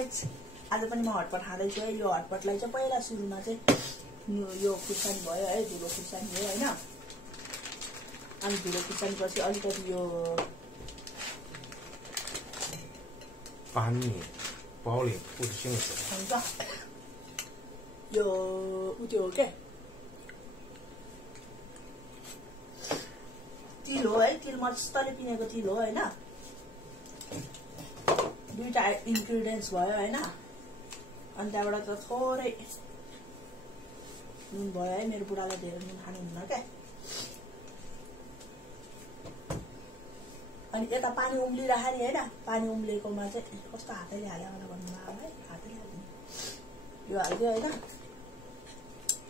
Guys आज पनि म हटपट खाँदैछु है। यो हटपटलाई चाहिँ पहिला सुरुमा चाहिँ यो खुर्सानी भयो है, धुलो खुर्सानी हो होइन। अनि धुलो खुर्सानीपछि अलिकति यो पानी包里不是性质。हुन्छ यो उत्यो हो क्या तिल हो है, तिल मस्तले पिनेको तिल हो होइन। दुईटा इन्ग्रिडियन्ट्स भयो होइन। अनि त्यहाँबाट त थोरै नुन भयो है, मेरो बुढालाई धेरै नुन खानुहुन्न क्या। अनि यता पानी उम्लिराख्यो नि होइन, पानी उम्लेकोमा चाहिँ कस्तो हातैले हाल्यो होला भन्नुभयो है, हातैले हाल्ने यो हालिदियो होइन।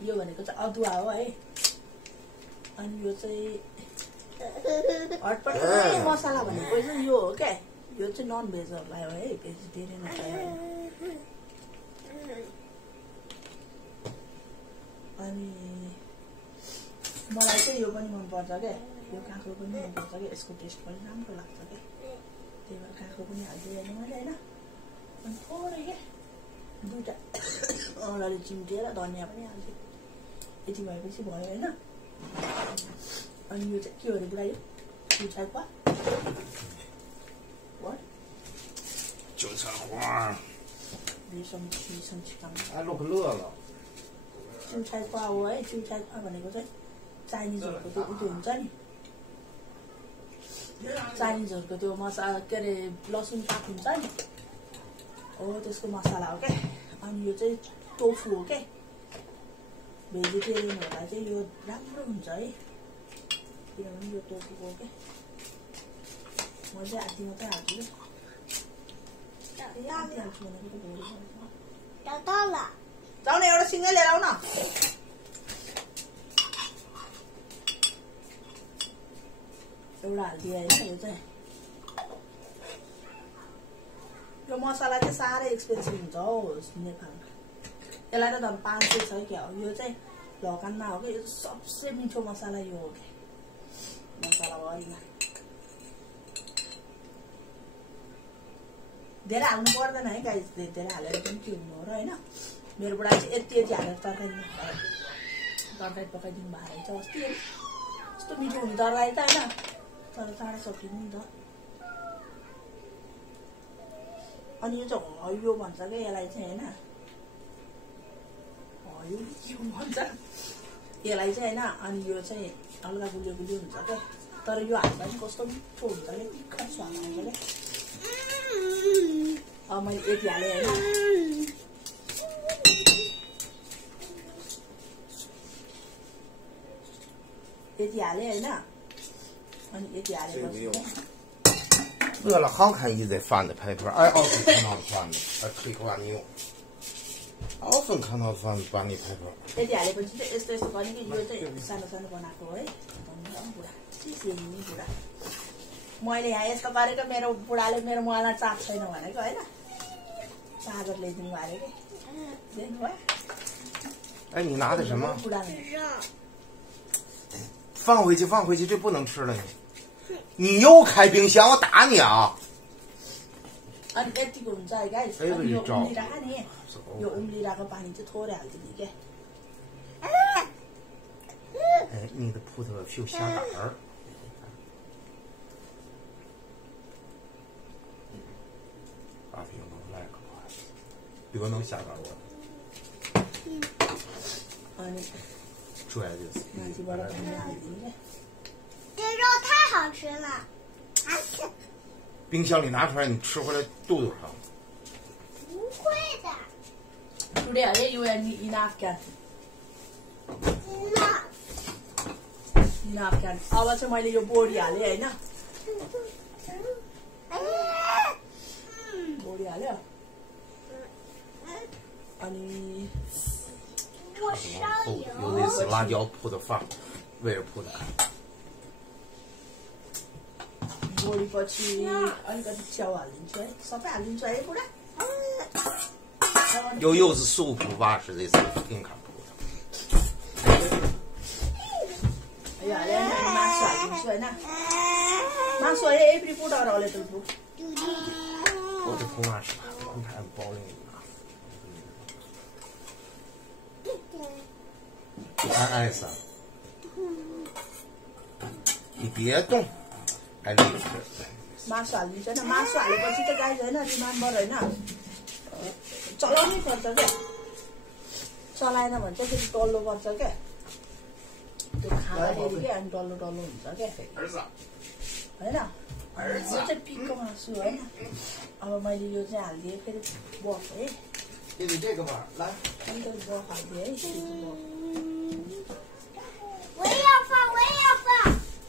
यो भनेको चाहिँ अदुवा हो है। अनि यो चाहिँ हटपटकै मसला भनेको चाहिँ यो हो क्या। यो चाहिँ नन भेजहरूलाई हो है, भेजिटेरियनहरूलाई हो। अनि मलाई चाहिँ यो पनि मनपर्छ क्या, यो काँक्रो पनि मनपर्छ क्या, यसको टेस्ट पनि राम्रो लाग्छ क्या। त्यही भएर काँक्रो पनि हालिदिएँ होइन मैले होइन। अनि थोरै क्या दुईवटा अलि चिम्टिएर धनियाँ पनि हालिदिएँ। यति भएपछि भयो होइन। अनि यो चाहिँ के हो अरे बुढा, यो चिउचाइपा 韭菜花，没什么吃干嘛？哎，乐可乐了。韭菜花हो है। 韭菜花भनेको चाहिँ चाइनिजहरूको त्यो उयो हुन्छ नि, चाइनिजहरूको त्यो मसला के अरे लसुन पात हुन्छ नि हो, त्यसको मसला हो क्या। अनि यो चाहिँ टोफु हो क्या। भेजिटेरियनहरूलाई चाहिँ यो राम्रो हुन्छ है, किनभने यो टोफुको हो क्या। म चाहिँ आधी मात्रै हाल्छु क्या। जाऊ न एउटा सिँगै लिएर आऊ न। एउटा हालिदिए होइन। यो चाहिँ यो मसला चाहिँ साह्रै एक्सपेन्सिभ हुन्छ हौ नेपालमा। यसलाई त झन् 500 छ क्या हो। यो चाहिँ ढकानमा हो क्या, यो सबसे मिठो मसला यो हो क्या मसला भरिमा। धेरै हाल्नु पर्दैन है गाइस, धेरै हालेर पनि के हुनु हो र होइन। मेरो बुढा चाहिँ यति हालेर तरकारीमा तरकारी पकाइदिनु भएको रहेछ अस्ति। कस्तो मिठो हुने तरकारी त होइन, तर चाँडै सकिनु नि त। अनि यो चाहिँ हरियो भन्छ क्या यसलाई चाहिँ होइन, हरियो के भन्छ यसलाई चाहिँ होइन। अनि यो चाहिँ हल्का गुलियो गुलियो हुन्छ क्या, तर यो हाल्दा पनि कस्तो मिठो हुन्छ क्या, तिखा स्वाद आउँछ क्या। अब मैले यति हालेँ होइन। यति हालेँ होइन। अनि यति हालेपछि饿了好看一在饭的拍片，哎，奥芬看到的饭的，哎，推瓜牛。奥芬看到的饭把你拍片。 यति हालेपछि चाहिँ यस्तो यस्तो गर्ने कि यो चाहिँ सानो सानो बनाएको है। बुढा सिसिनी बुढा मैले यहाँ यस्तो गरेको, मेरो बुढाले मेरो मलाई चाप छैन भनेको होइन। चादर ल्याइदिनु भयो कि दिनु भयो।哎，你拿的什么？ बुढाले 放回去，放回去，这不能吃了你又开冰箱，我打你啊！ अनि यतिको हुन्छ है गाइस। अनि यो उम्लिरहेको नि, यो उम्लिरहेको पानी चाहिँ थोरै हालिदिने क्या।哎，你的葡萄秀虾杆儿。把冰能来个快，别能下杆我。अनि 拽就是。 मान्छेबाट पानी हालिदिने क्या। 这肉太好吃了。冰箱里拿出来，你吃回来肚子上。不会的。 Today are you enough can? Enough can. अब चाहिँ मैले यो बोडी हालेँ होइन। बोडी हाल्यो। अनि 我烧油。有类似辣椒铺的饭，为了铺的。 बोडीपछि अलिकति च्याउ हालिदिन्छु है, सबै हालिदिन्छु है बुढा। 又是素铺吧，是这次挺看铺的。 यो हालेर अनि मासु हालिदिन्छु होइन। मासु है every food or a little food हालिन्छ मासु हालेपछि त गाई छैन रिमान्डर होइन चलाउनै पर्छ क्या चलाएन भने चाहिँ फेरि डल्लो पर्छ क्या त्यो खाँदाखेरि क्या अनि डल्लो डल्लो हुन्छ क्या होइन यो चाहिँ पिकको मासु होइन अब मैले यो चाहिँ हालिदिएँ फेरि बफ है अनि त बफ हालिदिएँ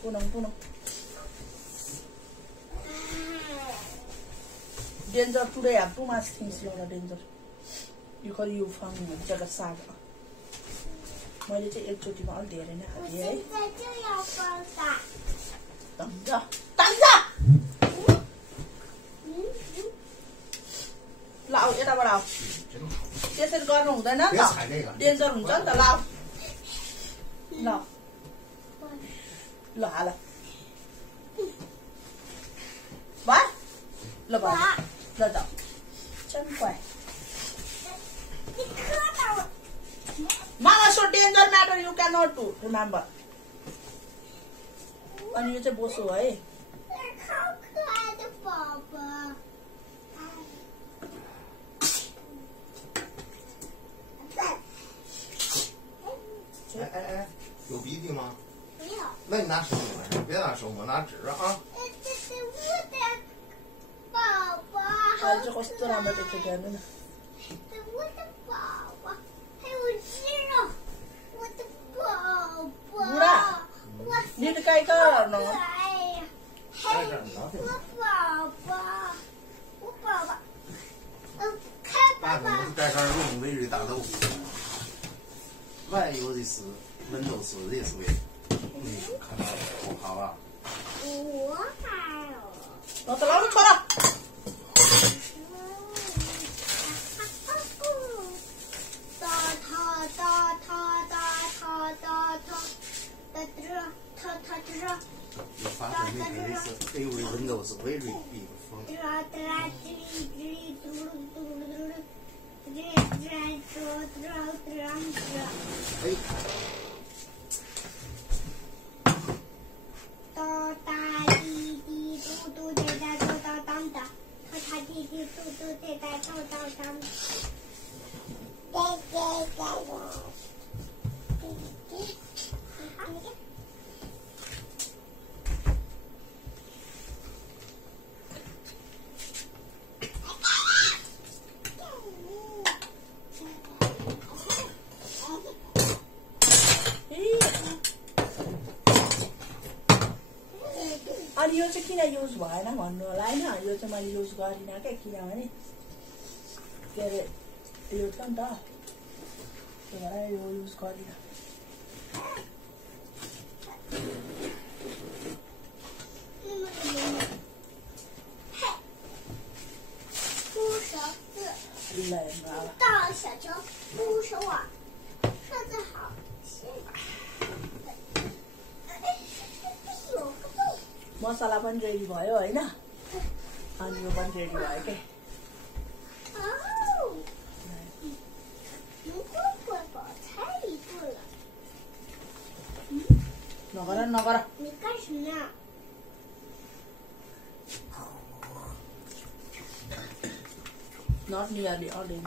है पुनौँ Danger today, I have too much things, Laura. Danger. You call you from Jaga Saga. My little HOT all there in a Tanga! Loud, get about out. Yes, it's gone on the number. Danger on the loud. No. Lala. What? Look at it. Look at it. Chân khỏe. Mama, so danger matter you cannot do. Remember. And you just boss away.有鼻涕吗？没有。那你拿手抹，别拿手抹，拿纸啊。这个是多难的这个呢？我的宝宝，还有鸡肉，我的宝宝，你的盖个呢？哎呀，还有我宝宝，我宝宝，看爸爸。盖盖用微瑞大豆腐，外有的是温州市的是的，看到不好吧？我还有。老子老子错了。你发现那个是 A 位温度是微瑞一个风。哎。哆哒滴滴嘟嘟哒哒哆哒当哒，哒哒滴滴嘟嘟哒哒哆哒当。अनि यो चाहिँ किन use भएन भन्नु होला होइन यो चाहिँ मैले युज गरिनँ क्या किनभने के अरे यो छ नि त त्यही भएर यो युज गरिनँ大小球不手啊，设置好。मसला पनि रेडी भयो होइन अनि यो पनि रेडी भयो के नगर नगर Not nearly all day.